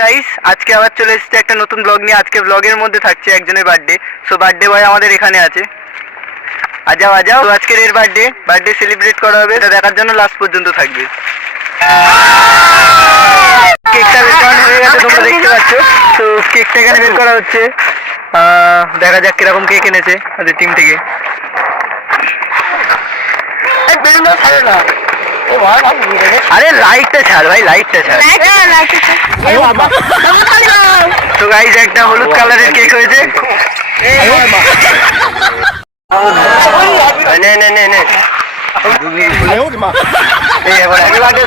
Guys আজকে আবার চলে এসেছে একটা নতুন ব্লগ নিয়ে। আজকে ব্লগের মধ্যে থাকছে একজনের বার্থডে। সো বার্থডে বয় আমাদের এখানে আছে। আজাও আজাও। তো আজকের এর বার্থডে সেলিব্রেট করা হবে, এটা দেখার জন্য লাস্ট পর্যন্ত থাকবে। কেকটা বের করানো হয়ে গেছে, তোমরা দেখতে পাচ্ছ। তো কেকটা এখানে বের করা হচ্ছে। দেখা যাক কিরকম কেক এনেছে আমাদের টিম থেকে। আরে লাইটটা ছাড় ভাই, লাইটটা ছাড়। তো গাইস একটা হলুদ কালারের কেক হয়েছে। নে নে নে নে। এই এবার হ্যাপি বার্থডে।